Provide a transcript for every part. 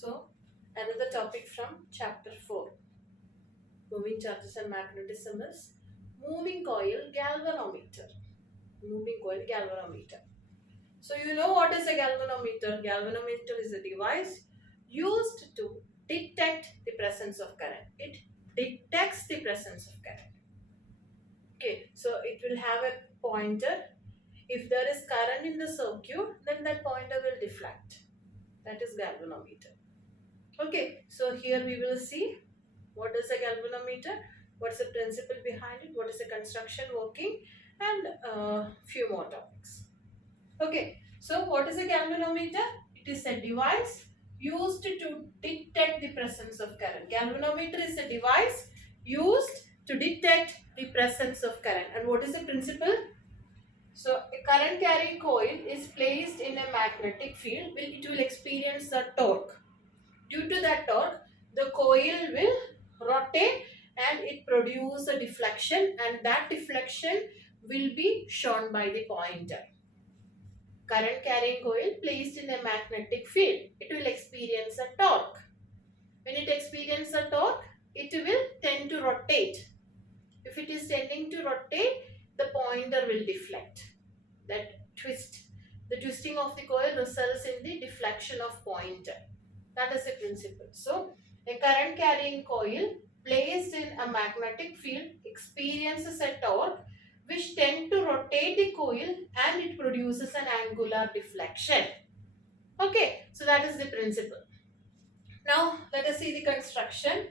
So, another topic from chapter 4, moving charges and magnetism is moving coil galvanometer. Moving coil galvanometer. So, you know what is a galvanometer? Galvanometer is a device used to detect the presence of current. It detects the presence of current. Okay, so it will have a pointer. If there is current in the circuit, then that pointer will deflect. That is galvanometer. Okay, so here we will see what is a galvanometer, what's the principle behind it, what is the construction working, and few more topics. Okay, so what is a galvanometer? It is a device used to detect the presence of current. Galvanometer is a device used to detect the presence of current. And what is the principle? So a current carrying coil is placed in a magnetic field. It will experience a torque. Due to that torque, the coil will rotate and it produces a deflection, and that deflection will be shown by the pointer. Current carrying coil placed in a magnetic field, it will experience a torque. When it experiences a torque, it will tend to rotate. If it is tending to rotate, the pointer will deflect. That twist, the twisting of the coil results in the deflection of pointer. That is the principle. So, a current carrying coil placed in a magnetic field experiences a torque which tend to rotate the coil and it produces an angular deflection. Okay, so that is the principle. Now, let us see the construction.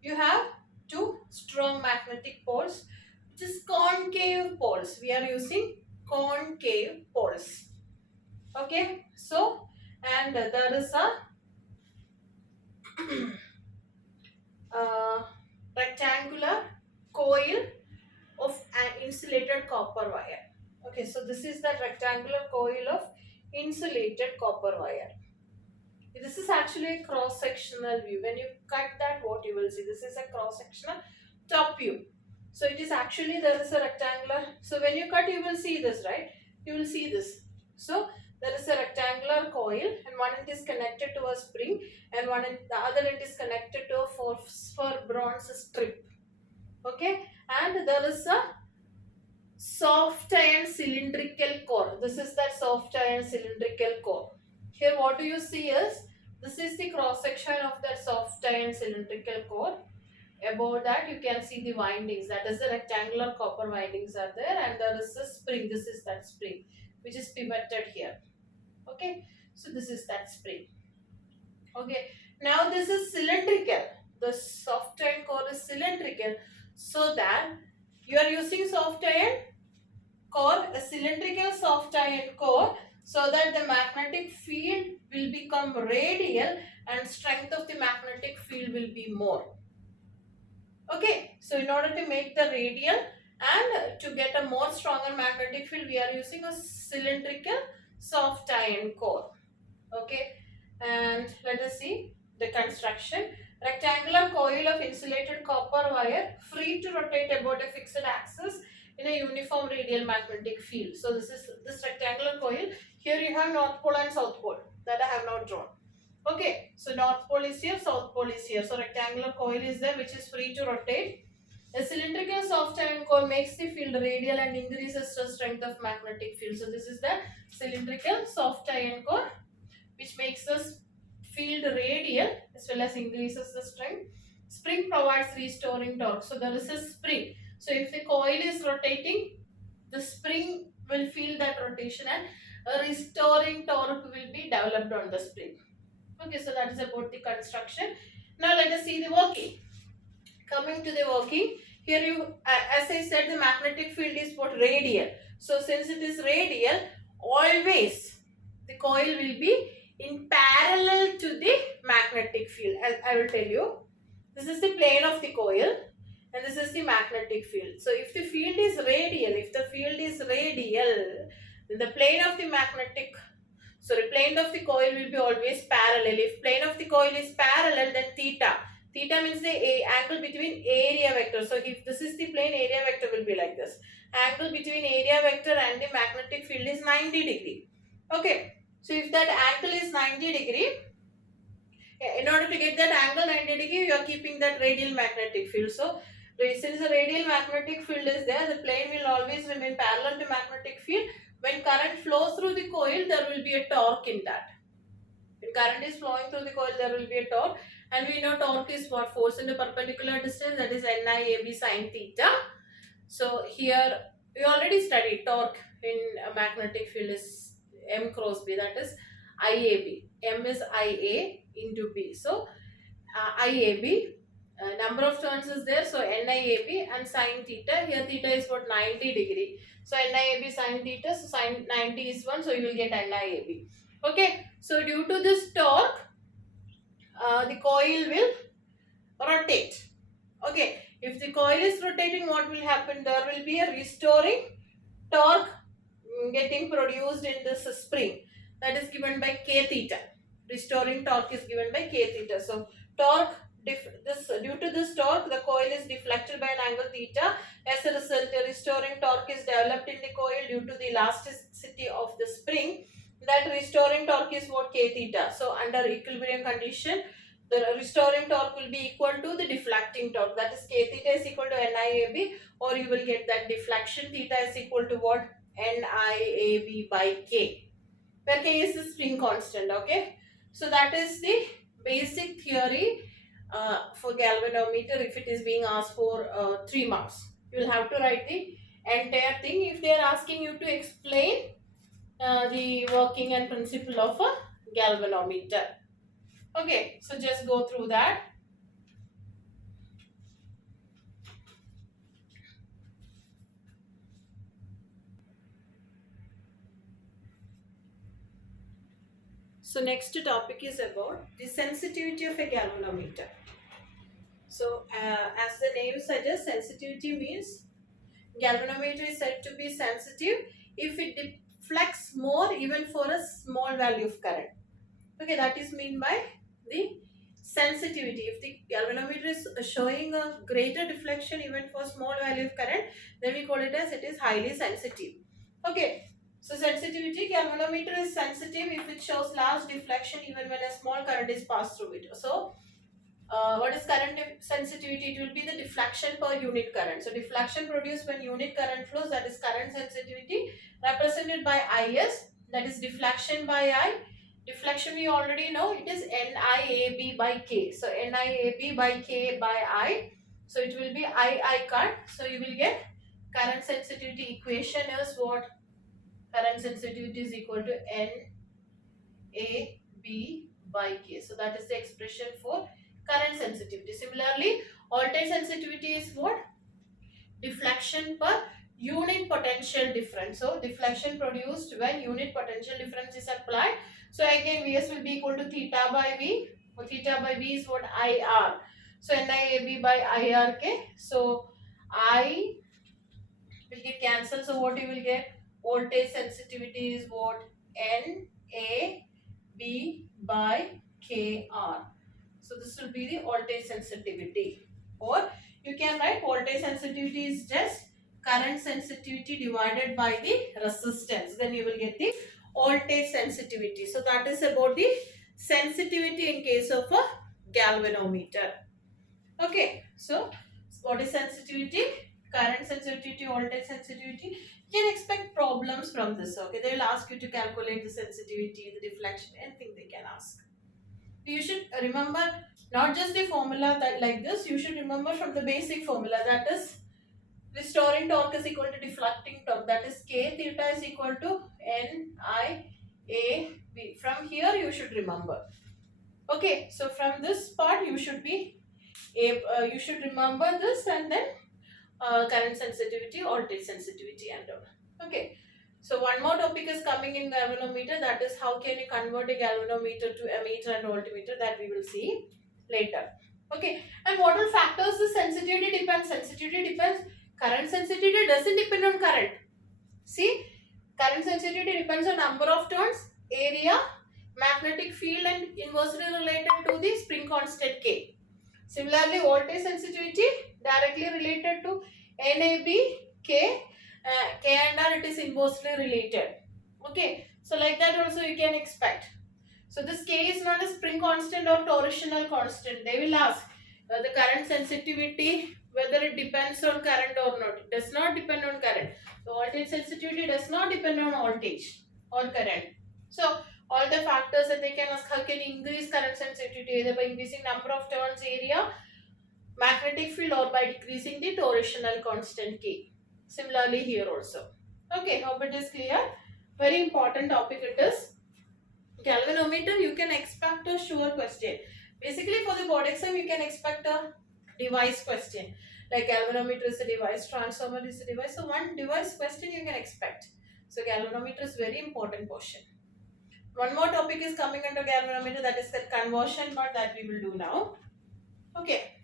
You have two strong magnetic poles, which is concave poles. We are using concave poles. Okay, so, and there is a rectangular coil of an insulated copper wire. Okay, so this is the rectangular coil of insulated copper wire. This is actually a cross-sectional view. When you cut that, what you will see? This is a cross-sectional top view. So it is actually, there is a rectangular. So when you cut, you will see this, right? You will see this. So there is a rectangular coil, and one end is connected to a spring, and the other end is connected to a phosphor bronze strip. Okay, and there is a soft iron cylindrical core. This is that soft iron cylindrical core. Here, what do you see is, this is the cross section of that soft iron cylindrical core. Above that, you can see the windings. That is the rectangular copper windings are there, and there is a spring. This is that spring, which is pivoted here. Okay, so this is that spring. Okay, now this is cylindrical. The soft iron core is cylindrical, so that you are using soft iron core, a cylindrical soft iron core, so that the magnetic field will become radial and strength of the magnetic field will be more. Okay, so in order to make the radial and to get a more stronger magnetic field, we are using a cylindrical soft iron core. Okay, and let us see the construction. Rectangular coil of insulated copper wire free to rotate about a fixed axis in a uniform radial magnetic field. So this is this rectangular coil. Here you have north pole and south pole that I have not drawn. Okay, so north pole is here, south pole is here. So rectangular coil is there which is free to rotate. A cylindrical soft iron core makes the field radial and increases the strength of magnetic field. So this is the cylindrical soft iron core which makes the field radial as well as increases the strength. Spring provides restoring torque. So there is a spring. So if the coil is rotating, the spring will feel that rotation and a restoring torque will be developed on the spring. Okay, so that is about the construction. Now let us see the working. Coming to the working, here you, as I said, the magnetic field is what, radial. So since it is radial, always the coil will be in parallel to the magnetic field. As I will tell you, this is the plane of the coil and this is the magnetic field. So if the field is radial, then the plane of the magnetic, plane of the coil will be always parallel. If plane of the coil is parallel, then theta means the angle between area vector. So if this is the plane, area vector will be like this. Angle between area vector and the magnetic field is 90 degree. Okay, so if that angle is 90 degree, In order to get that angle 90 degree, you are keeping that radial magnetic field. So since the radial magnetic field is there, the plane will always remain parallel to magnetic field. When current flows through the coil, there will be a torque in that. When current is flowing through the coil, there will be a torque, and we know torque is what? Force in the perpendicular distance, that is NIAB sine theta. So here we already studied torque in a magnetic field is M cross B, that is IAB. M is IA into B. So IAB, number of turns is there, so NIAB and sine theta. Here theta is what? 90 degree. So NIAB sine theta, so sine 90 is 1, so you will get NIAB. Okay, so due to this torque, the coil will rotate. Okay, if the coil is rotating, what will happen? There will be a restoring torque getting produced in this spring, that is given by K theta. Restoring torque is given by K theta. So torque, due to this torque, the coil is deflected by an angle theta. As a result, a restoring torque is developed in the coil due to the elasticity of the spring. That restoring torque is what? K theta. So under equilibrium condition, the restoring torque will be equal to the deflecting torque, that is K theta is equal to NIAB, or you will get that deflection theta is equal to what? NIAB by K, where K is the spring constant. Okay, so that is the basic theory for galvanometer. If it is being asked for 3 marks, you will have to write the entire thing. If they are asking you to explain the working and principle of a galvanometer. Okay, so just go through that. So next topic is about the sensitivity of a galvanometer. So as the name suggests, sensitivity means galvanometer is said to be sensitive if it deflects more even for a small value of current. Okay, that is mean by the sensitivity. If the galvanometer is showing a greater deflection even for small value of current, then we call it as it is highly sensitive. Okay, so sensitivity, galvanometer is sensitive if it shows large deflection even when a small current is passed through it. So what is current sensitivity? It will be the deflection per unit current. So deflection produced when unit current flows, that is current sensitivity, represented by IS, that is deflection by I. Deflection we already know, it is NIAB by K. So NIAB by K by I. So it will be I cut. So you will get current sensitivity equation is what? Current sensitivity is equal to NAB by K. So that is the expression for current sensitivity. Similarly, voltage sensitivity is what? Deflection per unit potential difference. So deflection produced when unit potential difference is applied. So again Vs will be equal to theta by V. So theta by V is what? IR. So NIAB by IRK. So I will get cancelled. So what you will get? Voltage sensitivity is what? NAB by KR. So this will be the voltage sensitivity. Or you can write voltage sensitivity is just current sensitivity divided by the resistance. Then you will get the voltage sensitivity. So that is about the sensitivity in case of a galvanometer. Okay, so what is sensitivity? Current sensitivity, voltage sensitivity. You can expect problems from this. Okay, they will ask you to calculate the sensitivity, the deflection, anything they can ask. You should remember not just the formula that like this, you should remember from the basic formula, that is restoring torque is equal to deflecting torque, that is K theta is equal to NIAB. From here you should remember. Okay, so from this part you should be you should remember this, and then current sensitivity, voltage sensitivity and all. Okay. So one more topic is coming in galvanometer, that is how can you convert a galvanometer to ammeter and voltmeter, that we will see later. Okay, and what all factors the sensitivity depends? Sensitivity depends. Current sensitivity doesn't depend on current. See, current sensitivity depends on number of turns, area, magnetic field, and inversely related to the spring constant K. Similarly, voltage sensitivity directly related to NAB, K. K and R, it is inversely related. Okay, so like that also you can expect. So this K is not a spring constant or torsional constant. They will ask the current sensitivity, whether it depends on current or not. It does not depend on current. The voltage sensitivity does not depend on voltage or current. So all the factors that they can ask, how can you increase current sensitivity, either by increasing number of turns area, magnetic field, or by decreasing the torsional constant K. Similarly here also. Okay, hope it is clear. Very important topic it is. Galvanometer, you can expect a sure question. Basically, for the board exam, you can expect a device question. Like galvanometer is a device, transformer is a device. So one device question you can expect. So galvanometer is very important portion. One more topic is coming under galvanometer, that is the conversion part that we will do now. Okay.